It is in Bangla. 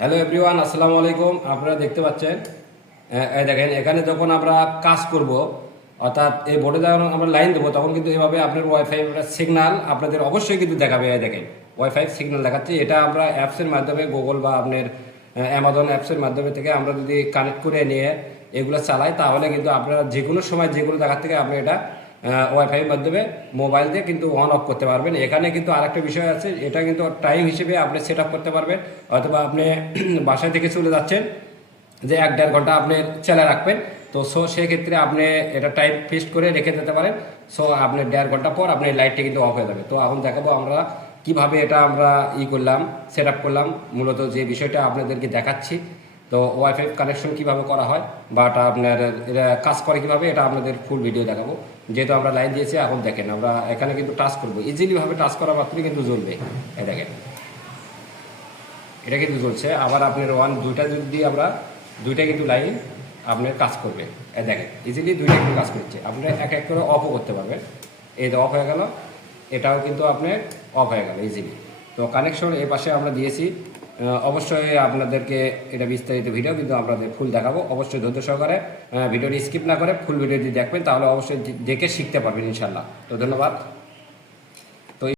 হ্যালো এভরিওয়ান, আসসালামু আলাইকুম। আপনারা দেখতে পাচ্ছেন, এই দেখেন এখানে যখন আমরা কাজ করব, অর্থাৎ এই বোর্ডে যখন আমরা লাইন দেবো, তখন কিন্তু এভাবে আপনার ওয়াইফাই সিগন্যাল আপনাদের অবশ্যই কিন্তু দেখাবে। এই দেখেন ওয়াইফাই সিগন্যাল দেখাচ্ছে। এটা আমরা অ্যাপসের মাধ্যমে, গুগল বা আপনার অ্যামাজন অ্যাপসের মাধ্যমে থেকে আমরা যদি কানেক্ট করে নিয়ে এগুলো চালাই, তাহলে কিন্তু আপনারা যে কোনো সময় যে কোনো জায়গা থেকে আপনি এটা ওয়াইফাইয়ের মাধ্যমে মোবাইল দিয়ে কিন্তু অন অফ করতে পারবেন। এখানে কিন্তু আরেকটা বিষয় আছে, এটা কিন্তু টাইম হিসেবে আপনি সেট আপ করতে পারবেন। অথবা আপনি বাসা থেকে চলে যাচ্ছেন, যে 1-1.5 ঘন্টা আপনি চালা রাখবেন, তো সেক্ষেত্রে আপনি এটা টাইম ফিক্সড করে রেখে দিতে পারেন। আপনি 1.5 ঘন্টা পর আপনার লাইটটা কিন্তু অফ হয়ে যাবে। তো এখন দেখাবো আমরা কিভাবে এটা আমরা করলাম, সেট আপ করলাম। মূলত যে বিষয়টা আপনাদেরকে দেখাচ্ছি, তো ওয়াইফাই কানেকশন কিভাবে করা হয় বা এটা আপনার এটা কাজ করে কিভাবে, এটা আপনাদের ফুল ভিডিও দেখাবো। যেহেতু আমরা লাইন দিয়েছি, এখন দেখেন আমরা এখানে কিন্তু টাচ করবো। ইজিলিভাবে টাচ করা মাত্রই কিন্তু জ্বলবে। এই দেখেন এটা কিন্তু জ্বলছে। আবার আপনার দুইটা যদি আমরা দুইটা কিন্তু লাইন আপনার কাজ করবে। এই দেখেন ইজিলি দুইটা কিন্তু কাজ করছে। আপনি এক এক করে অফও করতে পারবেন। এই তো অফ হয়ে গেল, এটাও কিন্তু আপনার অফ হয়ে গেল ইজিলি। তো কানেকশন এই পাশে আমরা দিয়েছি। অবশ্যই আপনাদেরকে এটা বিস্তারিত ভিডিও কিন্তু আপনাদের ফুল দেখাবো। অবশ্যই ধৈর্য সহকারে ভিডিওটি স্কিপ না করে ফুল ভিডিওটি দেখবেন, তাহলে অবশ্যই দেখে শিখতে পারবেন ইনশাল্লাহ। তো ধন্যবাদ।